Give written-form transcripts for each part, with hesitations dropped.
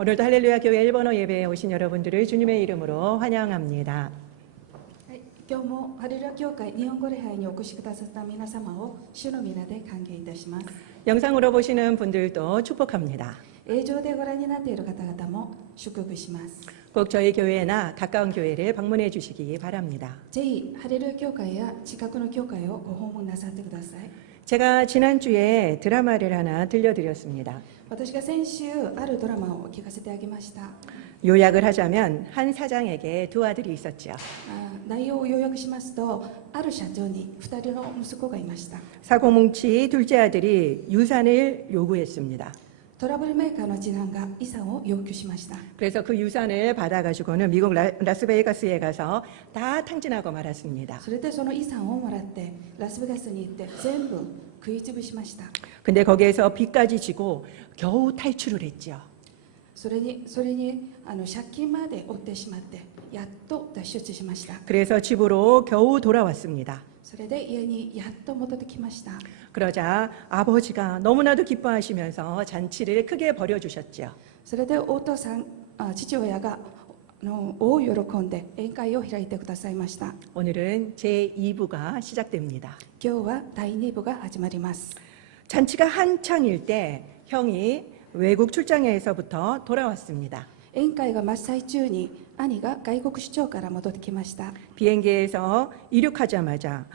오늘도 할렐루야 교회 1번호 예배에 오신 여러분들을 주님의 이름으로 환영합니다. 今日もハレルヤ教会日本語礼拝にお越しくださった皆様を主の皆で歓迎いたします。 영상으로 보시는 분들도 축복합니다. 映像でご覧になっている方々も祝福します。 꼭 저희 교회나 가까운 교회를 방문해 주시기 바랍니다. ぜひハレルヤ教会や近くの教会をご訪問なさってください。 제가 지난주에 드라마를 하나 들려드렸습니다. 私が先週あるドラマを聞かせてあげました。 요약을 하자면 한 사장에게 두 아들이 있었죠. 内容を要約しますと、ある社長に2人の息子がいました。 사고뭉치 둘째 아들이 유산을 요구했습니다. トラブルメーカーの次男が遺産を要求しました。 그래서 그 유산을 받아가지고는 미국 라스베이거스에 가서 다 탕진하고 말았습니다. それでその遺産をもらってラスベガスに行って全部食い潰しました。 근데 거기에서 빚까지 지고 겨우 탈출을 했죠. それに借金まで負ってしまってやっと脱出しました。 그래서 집으로 겨우 돌아왔습니다. それで家にやっと戻ってきました。 그러자 아버지가 너무나도 기뻐하시면서 잔치를 크게 벌여주셨죠. それで父親が大喜んで宴会を開いてくださいました。 오늘은 제2부가 시작됩니다. 今日は第2部が始まります。 잔치가 한창일 때 형이 외국 출장에서부터 돌아왔습니다. 宴会が真っ最中に兄が外国出張から戻ってきました。 비행기에서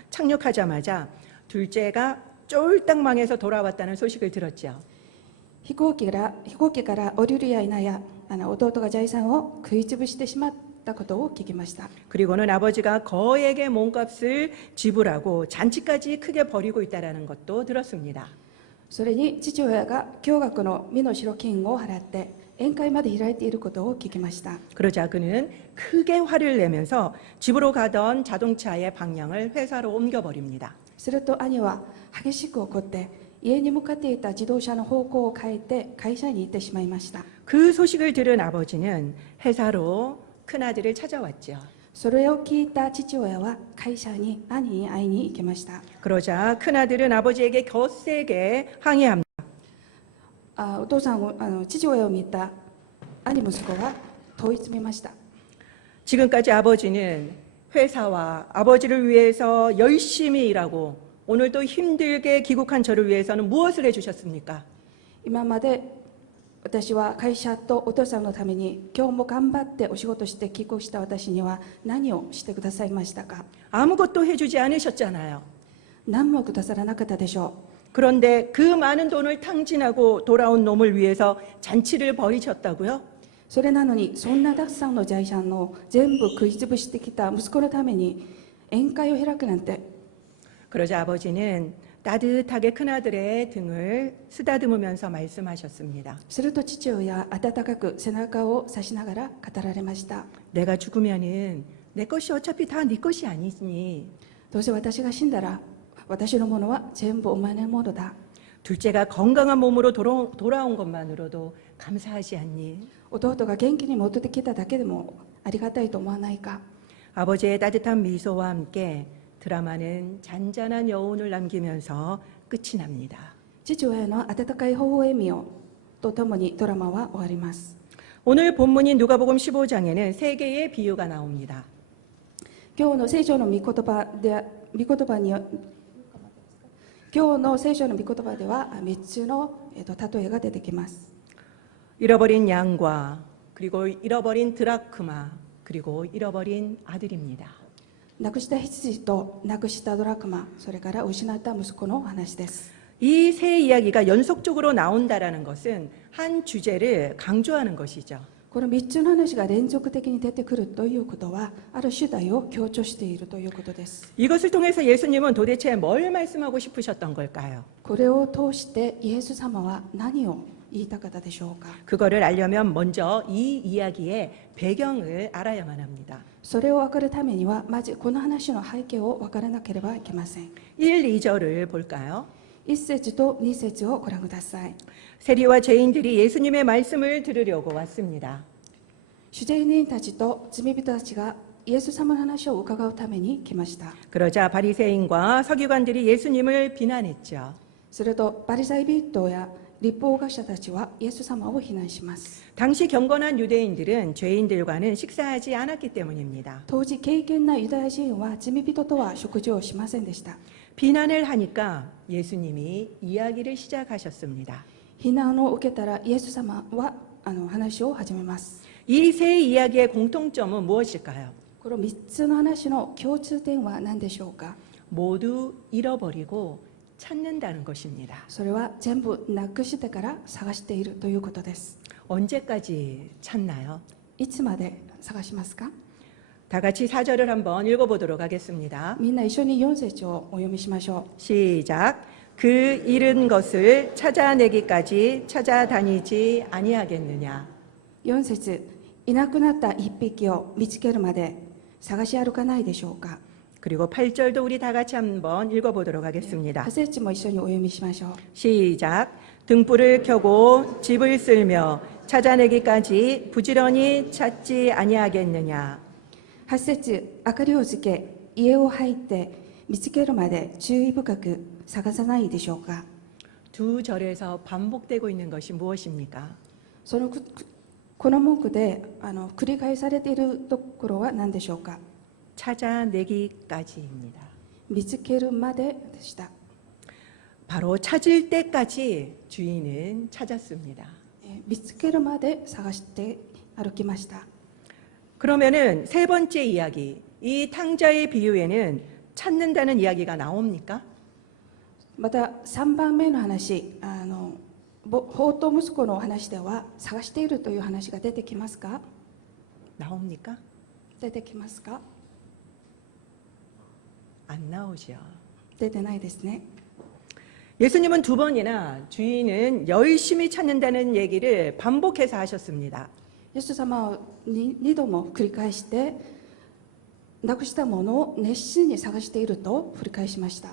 착륙하자마자 둘째가 쫄딱 망해서 돌아왔다는 소식을 들었죠. 飛行機から降りるや否や弟が財産を食い潰してしまったことを聞きました。 그리고는 아버지가 거액의 몸값을 지불하고 잔치까지 크게 벌이고 있다는 것도 들었습니다. それに父親が驚愕の身代金を払って宴会まで開いていることを聞きました。 그러자 그는 크게 화를 내면서 집으로 가던 자동차의 방향을 회사로 옮겨버립니다. すると兄は激しく怒って家に向かっていた自動車の方向を変えて会社に行ってしまいました。 그 소식을 들은 아버지는 회사로 큰아들을 찾아왔죠. それを聞いた父親は会社に兄に会いに行きました。 그러자 큰아들은 아버지에게 거세게 항의합니다. 父親を見た兄息子は問い詰めました。 지금까지 아버지는 회사와 아버지를 위해서 열심히 일하고 오늘도 힘들게 귀국한 저를 위해서는 무엇을 해주셨습니까? 今まで私は会社とお父さんのために今日も頑張ってお仕事して帰国した私には何をしてくださいましたか？ 아무것도 해주지 않으셨잖아요. 何もくださらなかったでしょ 그런데 그 많은 돈을 탕진하고 돌아온 놈을 위해서 잔치를 벌이셨다고요? う。それなのにそんなたくさんの財産を全部食い潰してきた息子のために宴会を開くなんて。 그러자 아버지는 따뜻하게 큰아들의 등을 쓰다듬으면서 말씀하셨습니다. すると父親は温かく背中を刺しながら語られました。 내가 죽으면은 내 것이 어차피 다 네 것이 아니니. どうせ私が死んだら私のものは全部お前のものだ。 둘째가 건강한 몸으로 돌아온 것만으로도 감사하지 않니? 弟が元気に戻ってきただけでもありがたいと思わないか？ 아버지의 따뜻한 미소와 함께 드라마는 잔잔한 여운을 남기면서 끝이 납니다. 父親の温かい微笑みとともにドラマは終わります。 오늘 본문인 누가복음 15장에는 세 개의 비유가 나옵니다. 今日の聖書の御言葉では3つの例えが出てきます。 잃어버린 양과 그리고 잃어버린 드라크마 그리고 잃어버린 아들입니다. なくした羊となくしたドラクマ、それから失った息子の話です。 이 세 이야기가 연속적으로 나온다라는 것은 한 주제를 강조하는 것이죠. この3つの話が連続的に出てくるということは、ある主題を強調しているということです。 이것을 통해서 예수님은 도대체 뭘 말씀하고 싶으셨던 걸까요? これを通してイエス様は何を言いたかったでしょうか？ 그거를 알려면 먼저 이 이야기의 배경을 알아야만 합니다. それを分かるためには、まずこの話の背景を分からなければいけません。 1, 2절을 볼까요? 1節と2節をご覧ください。 세리와 죄인들이 예수님의 말씀을 들으려고 왔습니다. 主税人たちと罪人たちがイエス様の話を伺うために来ました。 그러자 바리새인과 서기관들이 예수님을 비난했죠. するとパリサイ人や立法学者たちはイエス様を非難します。 당시 경건한 유대인들은 죄인들과는 식사하지 않았기 때문입니다. 当時敬虔なユダヤ人は罪人とは食事をしませんでした。 비난을 하니까 예수님이 이야기를 시작하셨습니다. 非難を受けたらイエス様は話を始めます。 이 세 이야기의 공통점은 무엇일까요? この3つの話の共通点は何でしょうか。 모두 잃어버리고 찾는다는 것입니다. それは全部なくしてから探しているということです。 언제까지 찾나요? いつまで探しますか。 다 같이 4절을 한번 읽어보도록 하겠습니다. みんな一緒に4節をお読みしましょ 시작. 그 잃은 것을 찾아내기까지 찾아다니지 아니하겠느냐. う。4節、いなくなった一匹を見つけるまで探し歩かないでしょうか。 그리고 8절도 우리 다 같이 한번 읽어보도록 하겠습니다. 8節も一緒にお読みしましょう。 시작. 등불을 켜고 집을 쓸며 찾아내기까지 부지런히 찾지 아니하겠느냐. 8節、明かりをつけ家を入って見つけるまで注意深く探さないでしょうか。 두 절에서 반복되고 있는 것이 무엇입니까? この文句で繰り返されているところは何でしょうか。 찾아내기까지입니다. 見つけるまででした。 바로 찾을 때까지 주인은 찾았습니다. 見つけるまで探して歩きました。 그러면은 세 번째 이야기, 이 탕자의 비유에는 찾는다는 이야기가 나옵니까? また3番目の話、放蕩息子の話では探しているという話が出てきますか。 나옵니까? 出てきますか。 안 나오죠. 出てないですね。 예수님은 두 번이나 주인은 열심히 찾는다는 얘기를 반복해서 하셨습니다. イエス様は2度も繰り返してなくしたものを熱心に探していると繰り返しました。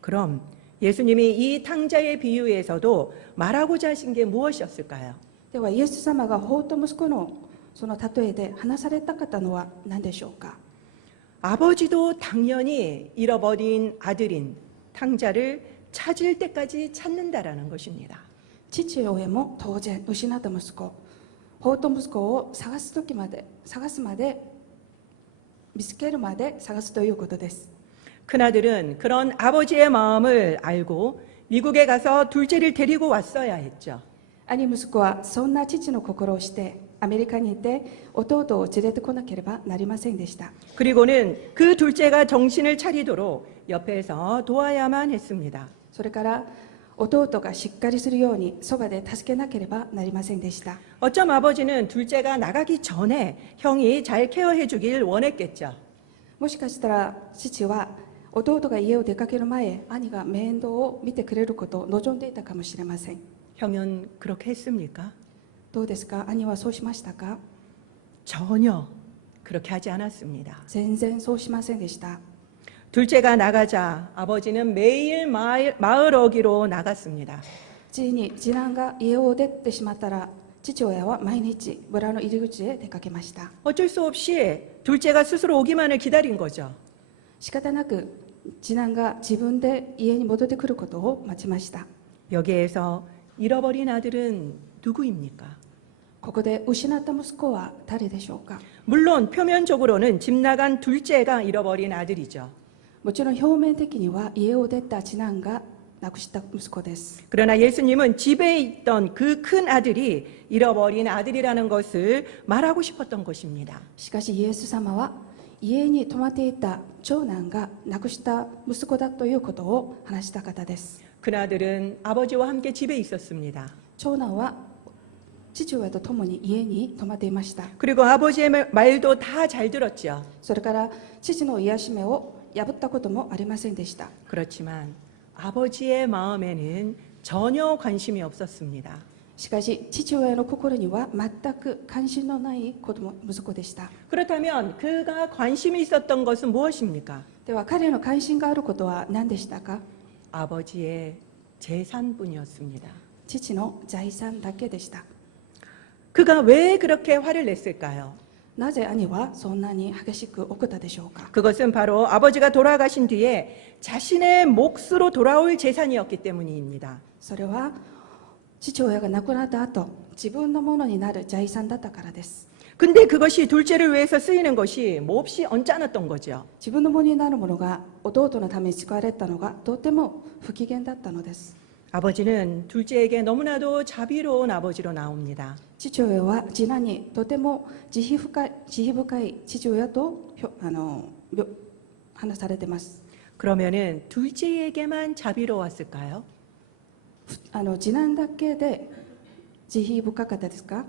그럼 예수님이 이 탕자의 비유에서도 말하고자 하신 게 무엇이었을까요? ではイエス様が放蕩息子のその例えで話されたかったのは何でしょうか。 아버지도 당연히 잃어버린 아들인 탕자를 찾을 때까지 찾는다라는 것입니다. 父親も当然失った息子、放蕩息子を探す時まで、探すまで、見つけるまで探すということです。 큰아들은 그런 아버지의 마음을 알고 미국에 가서 둘째를 데리고 왔어야 했죠. 兄息子はそんな父の心をしてアメリカにいて弟を連れてこなければなりませんでした。 그리고는 그 둘째가 정신을 차리도록 옆에서 도와야만 했습니다. それから弟がしっかりするようにそばで助けなければなりませんでした。 어쩜 아버지는 둘째가 나가기 전에 형이 잘 케어해 주길 원했겠죠. もしかしたら父は弟が家を出かける前、兄が面倒を見てくれることを望んでいたかもしれません。 형은 그렇게 했습니까? どうですか。兄はそうしましたか。 전혀 그렇게 하지 않았습니다. 全然そうしませんでした。 둘째가 나가자 아버지는 매일 마을 어기로 나갔습니다. ついに次男が家を出てしまったら父親は毎日村の入り口へ出かけました。 어쩔 수 없이 둘째가 스스로 오기만을 기다린 거죠. 仕方なく次男が自分で家に戻ってくることを待ちました。 여기에서 잃어버린 아들은 누구입니까? ここで失った息子は誰でしょうか。 물론 표면적으로는 집 나간 둘째가 잃어버린 아들이죠. もちろん表面的には家を出た次男が亡くした息子です。 그러나 예수님은 집에 있던 그 큰 아들이 잃어버린 아들이라는 것을 말하고 싶었던 것입니다. しかしイエス様は家に泊まっていた長男が亡くした息子だということを話した方です。 큰 아들은 아버지와 함께 집에 있었습니다. 長男は父親と共に家に泊まっていました。 그리고 아버지의 말도 다 잘 들었죠. それから父の癒し目を破ったこともありませんでした。 그렇지만 아버지의 마음에는 전혀 관심이 없었습니다. しかし父親の心には全く関心のない息子でした。 그렇다면 그가 관심이 있었던 것은 무엇입니까? では彼の関心があることは何でしたか。 아버지의 재산뿐이었습니다. 父の財産だけでした。 그가 왜 그렇게 화를 냈을까요? なぜ兄はそんなに激しく怒ったでしょうか。 그것은 바로 아버지가 돌아가신 뒤에 자신의 몫으로 돌아올 재산이었기 때문입니다. それは父親が亡くなった後、自分のものになる財産だったからです。 근데 그것이 둘째를 위해서 쓰이는 것이 몹시 언짢았던 거죠. 自分のものになるものが弟のために使われたのがとても不機嫌だったのです。 아버지는 둘째에게 너무나도 자비로운 아버지로 나옵니다. 父親は次男にとても慈悲深い父親と話されています。 그러면은 둘째에게만 자비로웠을까요? 次男だけで慈悲深かったですか？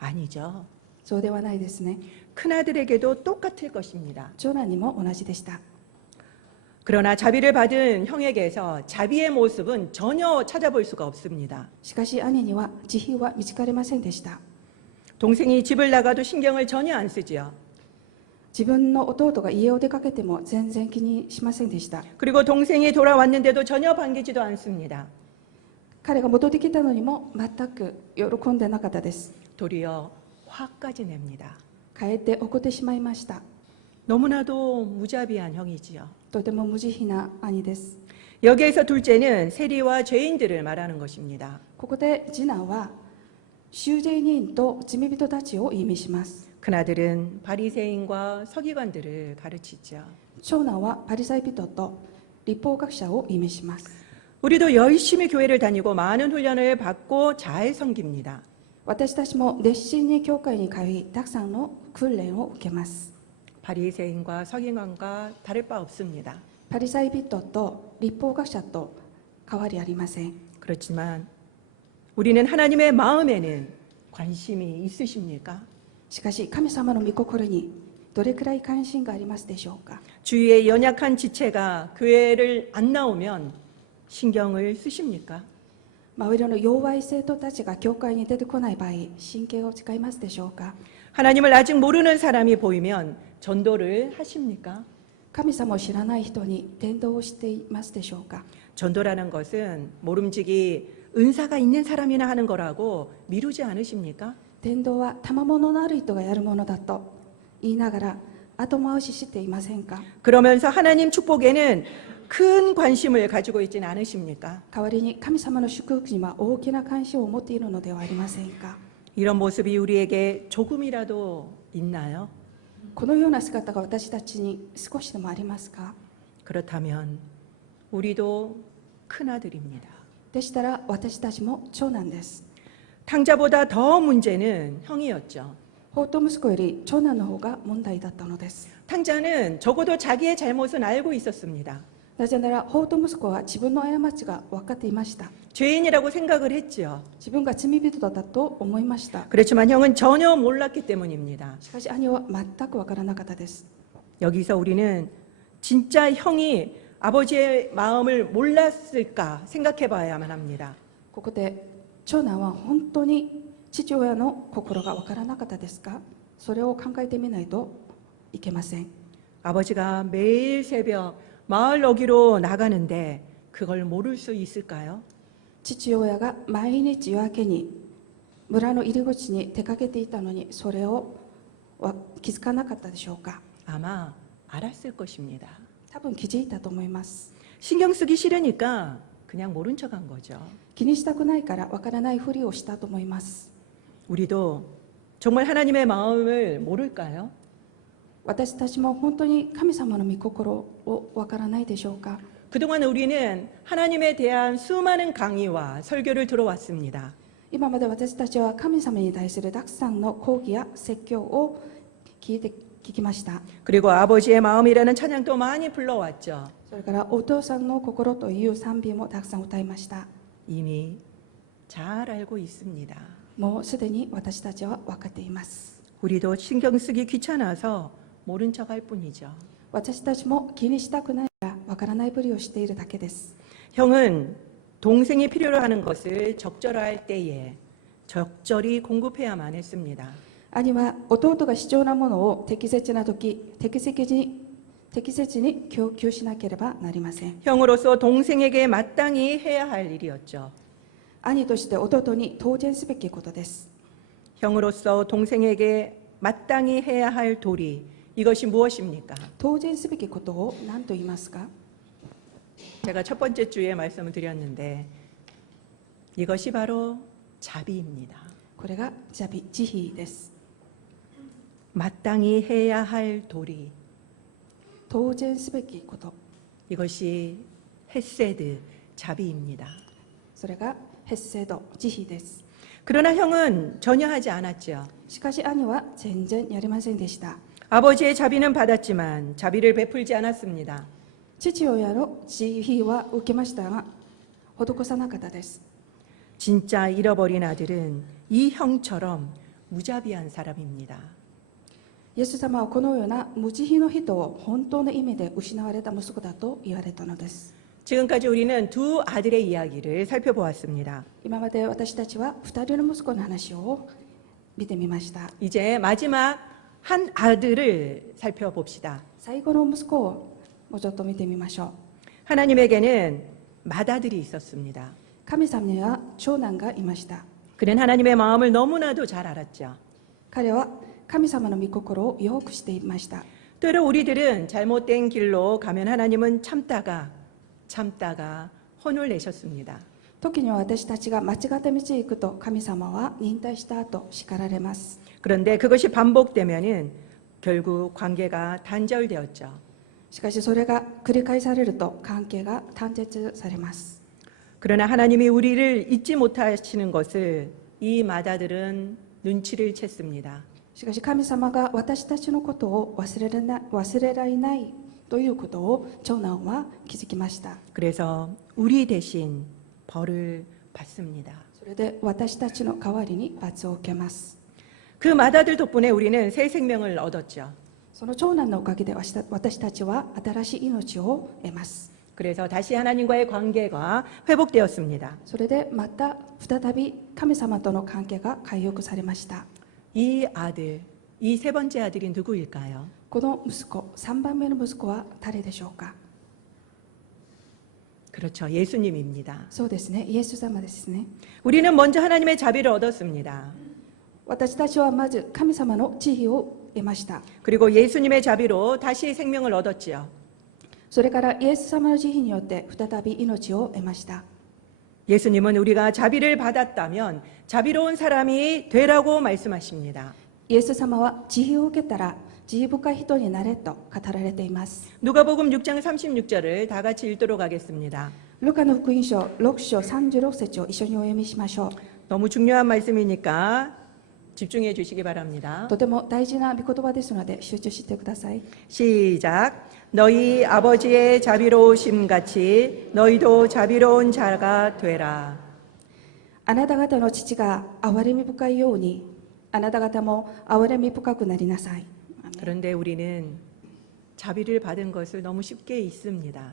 아니죠. そうではないですね。 큰아들에게도 똑같을 것입니다. 長男にも同じでした。 그러나 자비를 받은 형에게서 자비의 모습은 전혀 찾아볼 수가 없습니다. しかし兄には慈悲は見つかりませんでした。 동생이 집을 나가도 신경을 전혀 안 쓰지요. 自分の弟が家を出かけても全然気にしませんでした。 그리고 동생이 돌아왔는데도 전혀 반기지도 않습니다. 彼が戻ってきたのにも全く喜んでなかったです。 도리어 화까지 냅니다. かえって怒ってしまいました。 너무나도 무자비한 형이지요. とても無慈悲な兄です。 여기에서 둘째는 세리와 죄인들을 말하는 것입니다. ここで次男は修税人と罪人たちを意味します。 큰아들은 바리새인과 서기관들을 가르치죠. 長男はパリサイ人と立法学者を意味します。 우리도 열심히 교회를 다니고 많은 훈련을 받고 잘 섬깁니다. 私たちも熱心に教会に通い、たくさんの訓練を受けます。 바리새인과 서기관과 다를 바 없습니다. パリサイ人と立法学者と変わりありません。 그렇지만 우리는 하나님의 마음에는 관심이 있으십니까? しかし神様の御心にどれくらい関心がありますでしょうか？ 주위의 연약한 지체가 교회를 안 나오면 신경을 쓰십니까? 周りの弱い生徒たちが教会に出てこない場合、神経を使いますでしょうか？ 하나님을 아직 모르는 사람이 보이면 전도를 하십니까? 神様を知らない人に伝道をしていますでしょうか？ 전도라는 것은 모름지기 은사가 있는 사람이나 하는 거라고 미루지 않으십니까? 伝道は賜物のある人がやるものだと言いながら後回ししていませんか？ 그러면서 하나님 축복에는 큰 관심을 가지고 있지는 않으십니까? 代わりに神様の祝福には大きな関心を持っているのではありませんか？ 이런 모습이 우리에게 조금이라도 있나요? このような姿が私たちに少しでもありますか？ 그렇다면 우리도 큰아들입니다. でしたら私たちも長男です。 탕자보다 더 문제는 형이었죠. 法と息子より長男の方が問題だったのです。 탕자는 적어도 자기의 잘못은 알고 있었습니다. なぜなら法と息子は自分の過ちが分かっていました。 죄인이라고 생각을 했지요. 自分が罪人だと思いました。 그렇지만 형은 전혀 몰랐기 때문입니다. しかし兄は全く分からなかったです。 여기서 우리는 진짜 형이 아버지의 마음을 몰랐을까 생각해 봐야만 합니다. ここで長男は本当に父親の心が分からなかったですか？それを考えてみないといけません。 아버지가 매일 새벽 마을 어기로 나가는데 그걸 모를 수 있을까요? 父親が毎日夜明けに村の入り口に出かけていたのにそれを気づかなかったでしょうか？ 아마 알았을 것입니다. 多分気づいたと思います。 신경 쓰기 싫으니까 그냥 모른 척한 거죠. 気にしたくないから分からないふりをしたと思います。 우리도 정말 하나님의 마음을 모를까요? 私たちも本当に神様の御心を分からないでしょうか？ 그동안 우리는 하나님에 대한 수많은 강의와 설교를 들어왔습니다. 今まで私たちは神様に対するたくさんの講義や説教を聞きました。 그리고 아버지의 마음이라는 찬양도 많이 불러왔죠. それからお父さんの心という賛美もたくさん歌いました。 이미 잘 알고 있습니다. もうすでに私たちは分かっています。 우리도 신경 쓰기 귀찮아서 모른 척할 뿐이죠. 私たちも気にしたくないから分からないふりをしているだけです。 형은 동생이 필요로 하는 것을 적절할 때에 적절히 공급해야만 했습니다. 兄は弟が必要なものを適切な時適切に供給しなければなりません。 형으로서 동생에게 마땅히 해야 할 일이었죠. 兄として弟に当然すべきことです。 형으로서 동생에게 마땅히 해야 할 도리, 이것이 무엇입니까? 当然すべきことを何と言いますか？ 제가 첫 번째 주에 말씀을 드렸는데 이것이 바로 자비입니다. これが慈悲です。 마땅히 해야 할 도리. 当然すべきこと、 이것이 헤세드, 자비입니다. それがヘッセド、慈悲です。 그러나 형은 전혀 하지 않았죠. しかし兄は全然やりませんでした。 아버지의 자비는 받았지만 자비를 베풀지 않았습니다. 父親の慈悲は受けましたが、施さなかったです。 진짜 잃어버린 아들은 이 형처럼 무자비한 사람입니다. イエス様はこのような無慈悲の人を本当の意味で失われた息子だと言われたのです。 지금까지 우리는 두 아들의 이야기를 살펴보았습니다. 今まで私たちは2人の息子の話を見てみました。 이제 마지막 한 아들을 살펴봅시다. 最後の息子をもうちょっと見てみましょう。 하나님에게는 맏아들이 있었습니다. 神様には長男がいました。 그는 하나님의 마음을 너무나도 잘 알았죠. 彼は神様の御心をよくしていました。 때로 우리들은 잘못된 길로 가면 하나님은 참다가 혼을 내셨습니다. 時には私たちが間違った道へ行くと神様は忍耐した後叱られます。 그런데 그것이 반복되면은 결국 관계가 단절되었죠. しかしそれが繰り返されると関係が断絶されます。 그러나 하나님이 우리를 잊지 못하시는 것을 이 맏아들은 눈치를 챘습니다. しかし神様が私たちのことを忘れられないということを長男は気づきました。 그래서 우리 대신 벌을 받습니다. それで私たちの代わりに罰を受けます。 그 맏아들 덕분에 우리는 새 생명을 얻었죠. その長男のおかげで私たちは新しい命を得ます。 그래서 다시 하나님과의 관계가 회복되었습니다. それでまた再び神様との関係が回復されました。 이 아들, 이 세 번째 아들이 누구일까요? この息子、3番目の息子は誰でしょうか。 그렇죠. 예수님입니다. そうですね、イエス様ですね。 우리는 먼저 하나님의 자비를 얻었습니다. 私たちはまず神様の慈悲を得ました。 그리고 예수님의 자비로 다시 생명을 얻었지요. それからイエス様の慈悲によって再び命を得ました。 예수님은 우리가 자비를 받았다면 자비로운 사람이 되라고 말씀하십니다. イエス様は慈悲を受けたら慈悲深い人になれと語られています。 누가복음 6장 36절을 다 같이 읽도록 하겠습니다. ルカの福音書6章36節を一緒にお読みしましょう。 너무 중요한 말씀이니까 집중해 주시기 바랍니다. とても大事な御言葉ですので集中してください。 시작. 너희 아버지의 자비로우심 같이 너희도 자비로운 자가 되라. あなた方の父が憐れみ深いようにあなた方も憐れみ深くなりなさい。 그런데 우리는 자비를 받은 것을 너무 쉽게 잊습니다.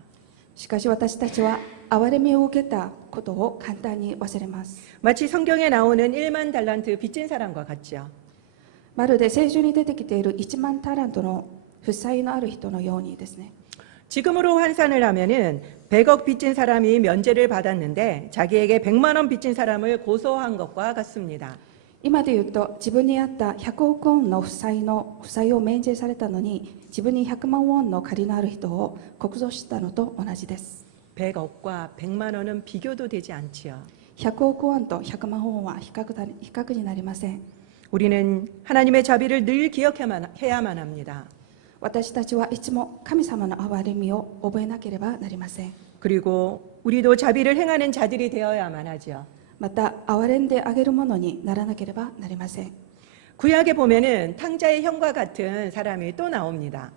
しかし私たちは憐れみを受けたことを簡単に忘れます。 마치 성경에 나오는 1만 달란트 빚진 사람과 같죠. まるで聖書に出てきている1万タラントの負債のある人のようにですね。 지금으로 환산을 하면은 100억 빚진 사람이 면제를 받았는데 자기에게 100만 원 빚진 사람을 고소한 것과 같습니다. 今で言うと自分にあった100億ウォンの負債を免税されたのに自分に100万ウォンの借りのある人を告訴したのと同じです。 100억과 100만 원은 비교도 되지 않지요. 100億ウォンと100万ウォンは比較になりません。 우리는 하나님의 자비를 늘 기억해야만 합니다. 私たちはいつも神様の憐れみを覚えなければなりません。 그리고 우리도 자비를 행하는 자들이 되어야만 하죠. また憐れんであげるものにならなければなりません。 구약에 보면은 탕자의 형과 같은 사람이 또 나옵니다.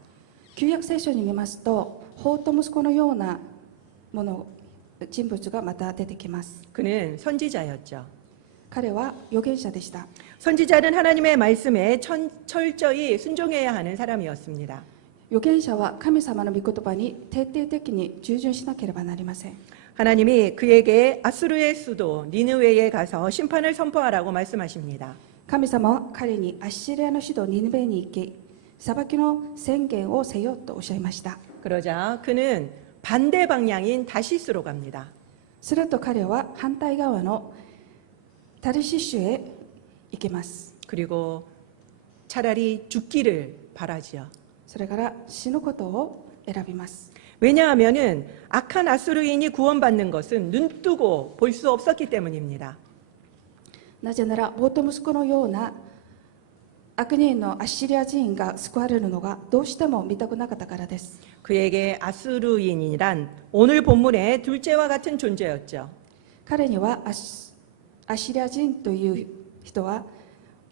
旧約聖書に見ますと法と息子のような人物がまた出てきます。 그는 선지자였죠. 彼は預言者でした。 선지자는 하나님의 말씀에 철저히 순종해야 하는 사람이었습니다. 預言者は神様の御言葉に徹底的に従順しなければなりません。 하나님이 그에게 아수르의 수도 니느웨에 가서 심판을 선포하라고 말씀하십니다. 神様は彼にアッシリアの首都ニヌベに行き裁きの宣言をせよとおっしゃいました。 그러자 그는 반대 방향인 다시스로 갑니다. すると彼は反対側のタルシッシュへ行きます。 그리고 차라리 죽기를 바라지요. それから死ぬことを選びます。 왜냐하면은 악한 아수르인이 구원받는 것은 눈뜨고 볼 수 없었기 때문입니다. なぜならボート息子のような悪人のアッシリア人が救われるのがどうしても見たくなかったからです。 그에게 아수르인이란 오늘 본문의 둘째와 같은 존재였죠. 彼にはアッシリア人という人は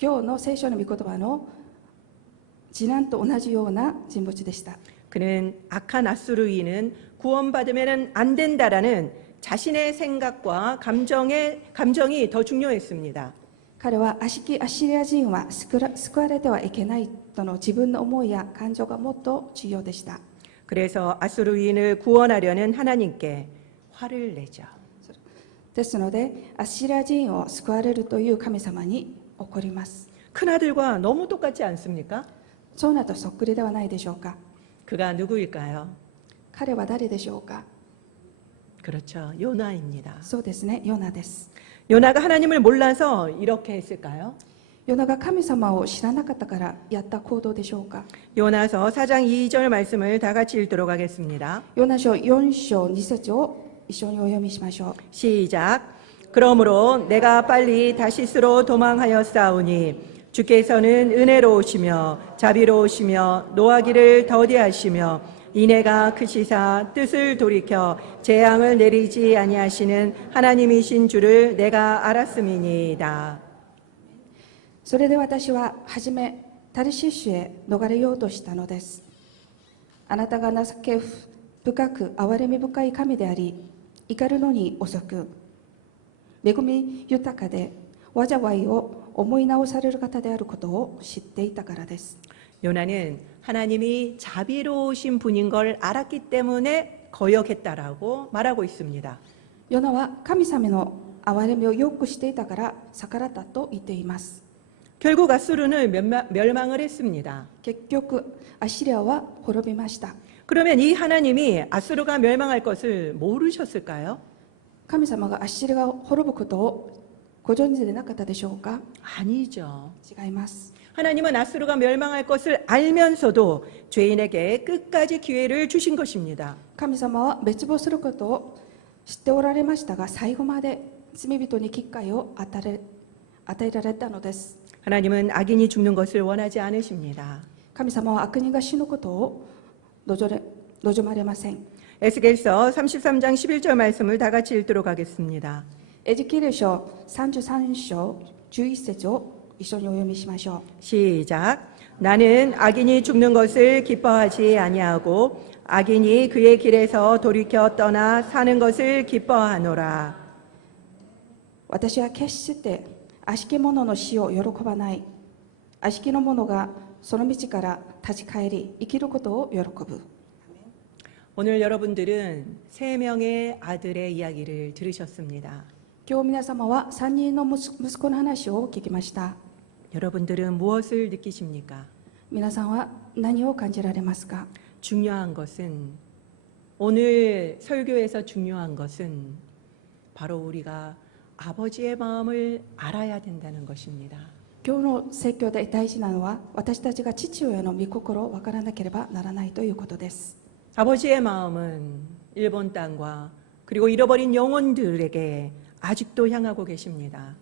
今日の聖書の御言葉の次男と同じような人物でした。 그는 악한 아수르인은 구원받으면 안 된다라는 자신의 생각과 감정이 더 중요했습니다. 彼はアッシリア人は救われてはいけないとの自分の思いや感情がもっと重要でした。 그래서 아수르인을 구원하려는 하나님께 화를 내죠. ですのでアッシリア人を救われるという神様に怒ります。 큰아들과 너무 똑같지 않습니까? 長男とそっくりではないでしょうか。 그가 누구일까요? 彼は誰でしょうか。 그렇죠. 요나입니다. そうですね、ヨナです。 요나가 하나님을 몰라서 이렇게 했을까요? ヨナが神様を知らなかったからやった行動でしょうか。 요나서 4장 2절 말씀을 다 같이 읽도록 하겠습니다. ヨナ書4章2節を一緒にお読みしましょう。 시작. 그러므로 내가 빨리 다시스로 도망하였사오니 주께서는 은혜로우시며 자비로우시며 노하기를 더디하시며 인애가 크시사 뜻을 돌이켜 재앙을 내리지 아니하시는 하나님이신 줄을 내가 알았음이니이다. それで私は初めタルシッシュへ逃れようとしたのです。あなたが情け深く憐れみ深い神であり、怒るのに遅く恵み豊かで災いを思い直される方であることを知っていたからです。 요나는 하나님이 자비로우신 분인 걸 알았기 때문에 거역했다라고 말하고 있습니다. ヨナは神様の憐れみをよくしていたから逆らったと言っています。 결국 아수르는 멸망을 했습니다. 結局アッシリアは滅びました。 그러면 이 하나님이 아수르가 멸망할 것을 모르셨을까요? 神様がアッシリアが滅ぶことをご存知でなかったでしょうか。 아니죠. 違います。 하나님은 아수르가 멸망할 것을 알면서도 죄인에게 끝까지 기회를 주신 것입니다. 神様は滅亡することを知っておられましたが、最後まで罪人に機会を与えられたのです。 하나님은 악인이 죽는 것을 원하지 않으십니다. 神様は悪人が死ぬことを望まれません。 에스겔서 33장 11절 말씀을 다 같이 읽도록 하겠습니다. エゼキエル書33章11節を一緒にお読みしましょう。 시작. 나는 악인이 죽는 것을 기뻐하지 아니하고 악인이 그의 길에서 돌이켜 떠나 사는 것을 기뻐하노라. 私は決して悪しき者の死を喜ばない。悪しきの者がその道から立ち返り生きることを喜ぶ。 오늘 여러분들은 세 명의 아들의 이야기를 들으셨습니다. 今日皆様は3人の息子の話を聞きました。 여러분들은 무엇을 느끼십니까? 皆さんは何を感じられますか。 중요한 것은 오늘 설교에서 중요한 것은 바로 우리가 아버지의 마음을 알아야 된다는 것입니다. 今日の説教で大事なのは私たちが父親の御心を分からなければならないということです。 아버지의 마음은 일본 땅과 그리고 잃어버린 영혼들에게 아직도 향하고 계십니다.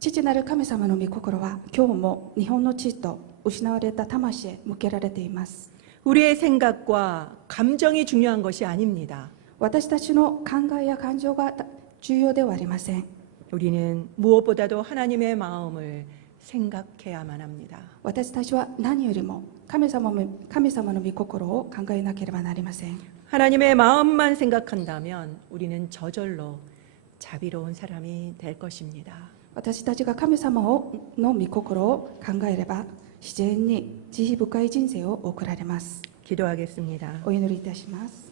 父なる神様の御心は今日も日本の地と失われた魂へ向けられています。 우리의 생각과 감정이 중요한 것이 아닙니다. 私たちの考えや感情が重要ではありません。 우리는 무엇보다도 하나님의 마음을 생각해야만 합니다. 私たちは何よりも神様の御心を考えなければなりません。 하나님의 마음만 생각한다면 우리는 저절로 자비로운 사람이 될 것입니다. 私たちが神様の御心を考えれば自然に慈悲深い人生を送られます。 기도하겠습니다. お祈りいたします。